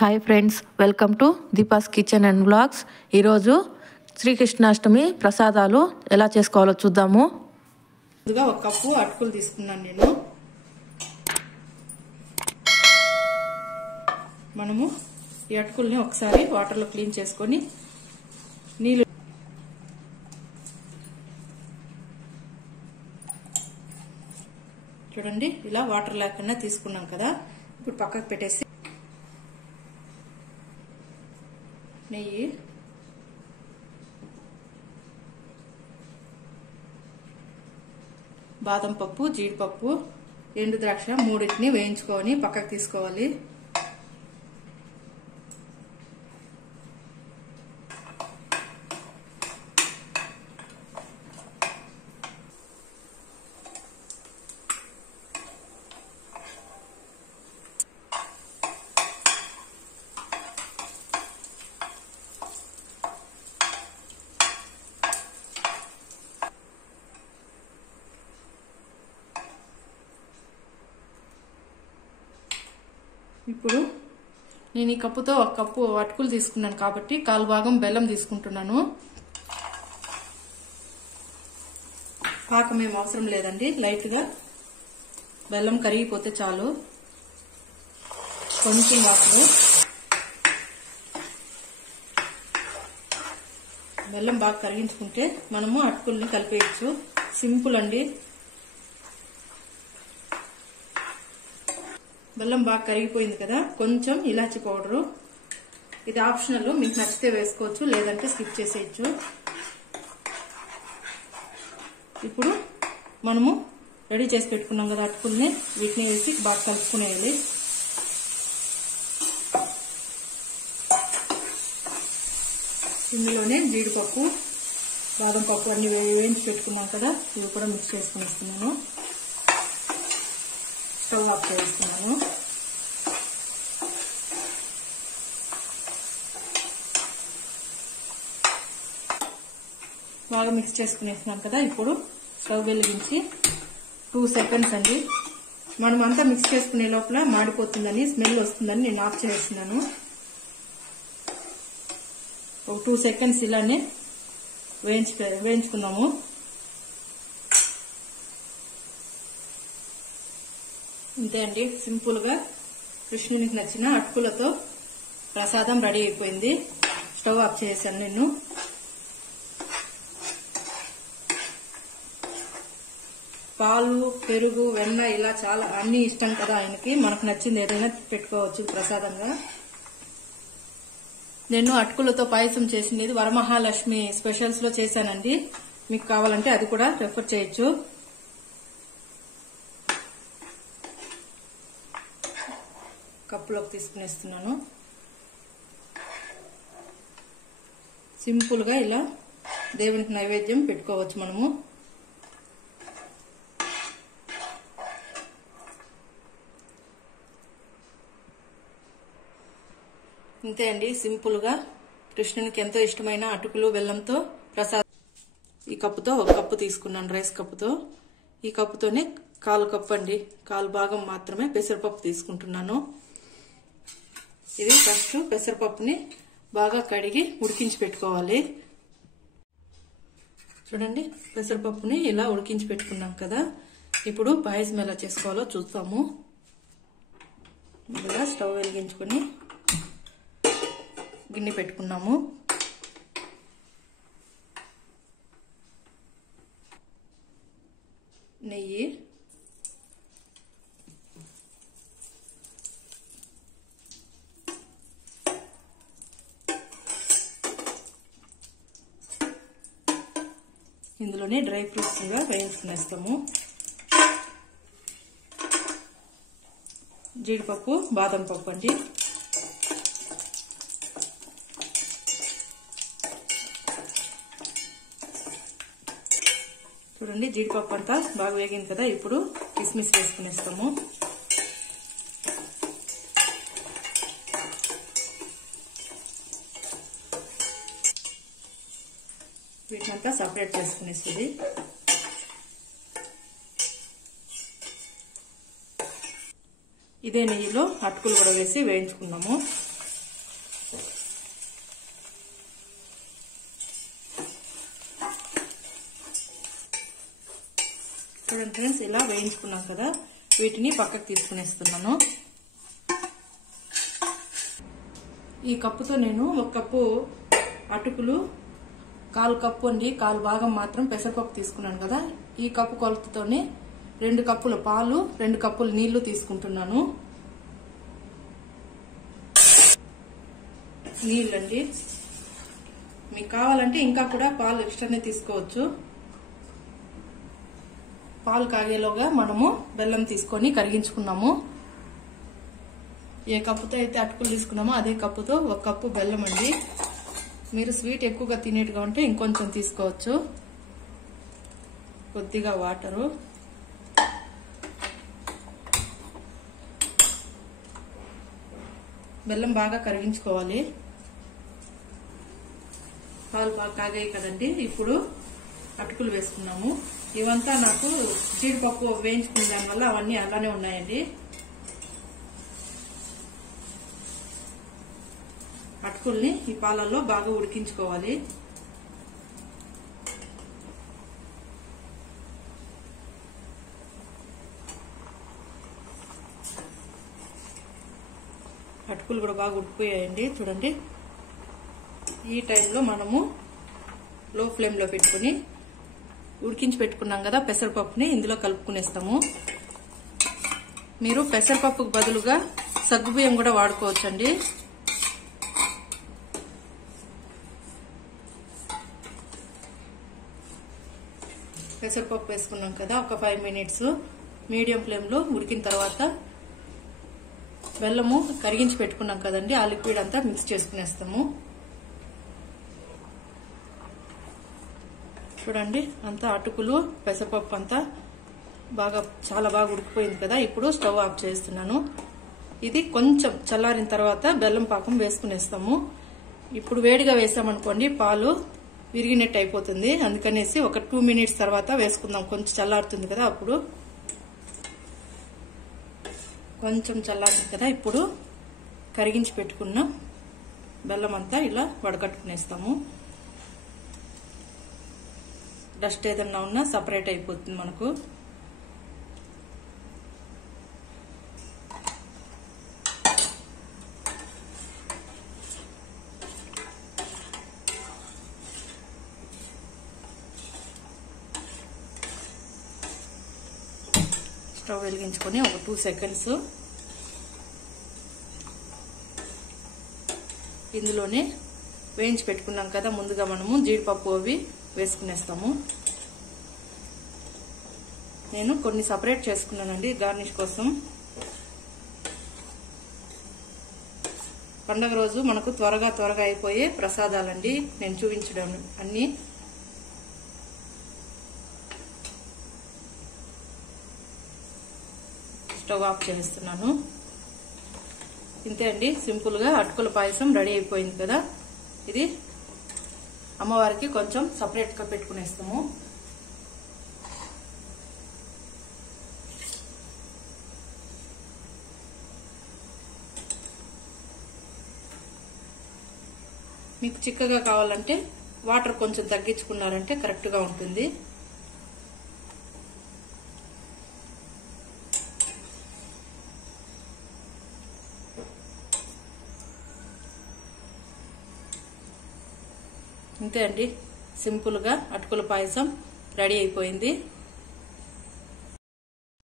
Hi friends, welcome to Deepa's kitchen and vlogs. ఈరోజు శ్రీకృష్ణాష్టమి ప్రసాదాలు ఎలా చేసుకోవాలో చూద్దాము. ముందుగా ఒక కప్పు అటుకులు తీసుకున్నాను నేను. మనము ఈ అటుకుల్ని ఒకసారి వాటర్లో క్లీన్ చేసుకొని నీళ్ళు చూడండి, ఇలా వాటర్ లేకుండా తీసుకున్నాం కదా. ఇప్పుడు పక్కకు పెట్టేసి నెయ్యి, బాదం పప్పు, జీడిపప్పు, ఎండు ద్రాక్ష మూడింటిని వేయించుకొని పక్కకు తీసుకోవాలి. ఇప్పుడు నేను ఈ కప్పుతో ఒక కప్పు అటుకులు తీసుకున్నాను కాబట్టి 1/4 భాగం బెల్లం తీసుకుంటున్నాను. పాకం ఏం అవసరం లేదండి, లైట్ గా బెల్లం కరిగిపోతే చాలు. కొంచెం వాటర్, బెల్లం బాగా కరిగించుకుంటే మనము అటుకుల్ని కలిపేయచ్చు. సింపుల్ అండి. బెల్లం బాగా కరిగిపోయింది కదా. కొంచెం ఇలాచి పౌడరు, ఇది ఆప్షనల్, మీకు నచ్చితే వేసుకోవచ్చు, లేదంటే స్కిప్ చేసేయచ్చు. ఇప్పుడు మనము రెడీ చేసి పెట్టుకున్నాం కదా అటుకుల్ని, వీటిని వేసి బాగా కలుపుకునేయాలి. ఇందులోనే జీడిపప్పు, బాదం పప్పు అన్ని వేయించి పెట్టుకున్నాం కదా, ఇవి కూడా మిక్స్ చేసుకుని వస్తున్నాను. స్టవ్ ఆఫ్ చేస్తున్నాను. బాగా మిక్స్ చేసుకునేస్తున్నాను కదా. ఇప్పుడు స్టవ్ వెలిగించి 2 సెకండ్స్ అండి. మనం అంతా మిక్స్ చేసుకునే లోపల మాడిపోతుందని, స్మెల్ వస్తుందని నేను ఆఫ్ చేస్తున్నాను. ఒక 2 సెకండ్స్ ఇలానే వేయించుకుందాము. అంతే అండి, సింపుల్ గా కృష్ణునికి నచ్చిన అటుకులతో ప్రసాదం రెడీ అయిపోయింది. స్టవ్ ఆఫ్ చేశాను నేను. పాలు, పెరుగు, వెన్న ఇలా చాలా అన్ని ఇష్టం కదా ఆయనకి. మనకు నచ్చింది ఏదైనా పెట్టుకోవచ్చు ప్రసాదంగా. నేను అటుకులతో పాయసం చేసినది వరమహాలక్ష్మి స్పెషల్స్ లో చేశానండి. మీకు కావాలంటే అది కూడా రెఫర్ చేయొచ్చు. కప్పులోకి తీసుకునేస్తున్నాను. సింపుల్ గా ఇలా దేవునికి నైవేద్యం పెట్టుకోవచ్చు మనము. ఇంతే అండి, సింపుల్ గా కృష్ణునికి ఎంతో ఇష్టమైన అటుకులు బెల్లంతో ప్రసాదం. ఈ కప్పుతో ఒక కప్పు తీసుకున్నాను, రైస్ కప్పుతో. ఈ కప్పుతోనే 1/4 కప్పు అండి, 1/4 భాగం మాత్రమే పెసరపప్పు తీసుకుంటున్నాను. ఇది ఫస్ట్ పెసరపప్పుని బాగా కడిగి ఉడికించి పెట్టుకోవాలి. చూడండి, పెసరపప్పుని ఇలా ఉడికించి పెట్టుకున్నాం కదా. ఇప్పుడు పాయసం ఎలా చేసుకోవాలో చూస్తాము. ముందుగా స్టవ్ వెలిగించుకొని గిన్నె పెట్టుకున్నాము. నెయ్యి, ఇందులోనే డ్రై ఫ్రూట్స్ కూడా వేయించుకునేస్తాము. జీడిపప్పు, బాదం పప్పు అండి. చూడండి, జీడిపప్పు అంతా బాగా వేగింది కదా. ఇప్పుడు కిస్మిస్ వేసుకునేస్తాము. వీటినంతా సపరేట్ చేసుకునేస్తుంది. ఇదే నెయ్యిలో అటుకులు కూడా వేసి వేయించుకున్నాము. చూడండి ఫ్రెండ్స్, ఇలా వేయించుకున్నాం కదా, వీటిని పక్కకు తీసుకునేస్తున్నాను. ఈ కప్పుతో నేను 1 కప్పు అటుకులు, 1/4 కప్పు అండి, 1/4 భాగం మాత్రం పెసరపప్పు తీసుకున్నాను కదా. ఈ కప్పు కొలతతోనే 2 కప్పుల పాలు, 2 కప్పులు నీళ్లు తీసుకుంటున్నాను. నీళ్ళండి, మీకు కావాలంటే ఇంకా కూడా పాలు ఎక్స్ట్రానే తీసుకోవచ్చు. పాలు కాగేలోగా మనము బెల్లం తీసుకొని కరిగించుకున్నాము. ఏ కప్పుతో అయితే అటుకులు తీసుకున్నామో అదే కప్పుతో 1 కప్పు బెల్లం అండి. మీరు స్వీట్ ఎక్కువగా తినేట్టుగా ఉంటే ఇంకొంచెం తీసుకోవచ్చు. కొద్దిగా వాటరు, బెల్లం బాగా కరిగించుకోవాలి. పాలు బాగా కాగాయి కదండి. ఇప్పుడు అటుకులు వేసుకున్నాము. ఇవంతా నాకు జీడిపప్పు వేయించుకునే దానివల్ల అవన్నీ అలానే ఉన్నాయండి. అటుకుల్ని ఈ పాలల్లో బాగా ఉడికించుకోవాలి. అటుకులు కూడా బాగా ఉడికిపోయాయండి. చూడండి, ఈ టైంలో మనము లో ఫ్లేమ్లో పెట్టుకుని ఉడికించి పెట్టుకున్నాం కదా పెసరపప్పుని ఇందులో కలుపుకునేస్తాము. మీరు పెసరపప్పుకు బదులుగా సగ్గుబియ్యం కూడా వాడుకోవచ్చండి. పెసరపప్పు వేసుకున్నాం కదా, ఒక 5 మినిట్స్ మీడియం ఫ్లేమ్లో ఉడికిన తర్వాత బెల్లము కరిగించి పెట్టుకున్నాం కదండి, ఆ లిక్విడ్ అంతా మిక్స్ చేసుకునేస్తాము. చూడండి, అంతా అటుకులు పెసరపప్పు అంతా చాలా బాగా ఉడికిపోయింది కదా. ఇప్పుడు స్టవ్ ఆఫ్ చేస్తున్నాను. ఇది కొంచెం చల్లారిన తర్వాత బెల్లం పాకం వేసుకునేస్తాము. ఇప్పుడు వేడిగా వేసామనుకోండి పాలు విరిగినట్టు అయిపోతుంది. అందుకనేసి ఒక 2 మినిట్స్ తర్వాత వేసుకుందాం. కొంచెం చల్లారుతుంది కదా, అప్పుడు కొంచెం చల్లారింది కదా. ఇప్పుడు కరిగించి పెట్టుకున్న బెల్లం అంతా ఇలా వడకట్టుకునేస్తాము. డస్ట్ ఏదన్నా ఉన్నా సపరేట్ అయిపోతుంది మనకు. స్టవ్ వెలిగించుకొని ఒక 2 సెకండ్స్ ఇందులోనే వేయించి పెట్టుకున్నాం కదా ముందుగా మనము జీడిపప్పు అవి వేసుకునేస్తాము. నేను కొన్ని సపరేట్ చేసుకున్నానండి గార్నిష్ కోసం. పండగ రోజు మనకు త్వరగా అయిపోయే ప్రసాదాలండి నేను చూపించడం అన్ని. స్టవ్ ఆఫ్ చేస్తున్నాను. ఇంతే అండి, సింపుల్ గా అటుకుల పాయసం రెడీ అయిపోయింది కదా. ఇది అమ్మవారికి కొంచెం సపరేట్ గా పెట్టుకునేస్తాము. మీకు చిక్కగా కావాలంటే వాటర్ కొంచెం తగ్గించుకున్నారంటే కరెక్ట్ గా ఉంటుంది. ఇంతే అండి, సింపుల్ గా అటుకుల పాయసం రెడీ అయిపోయింది.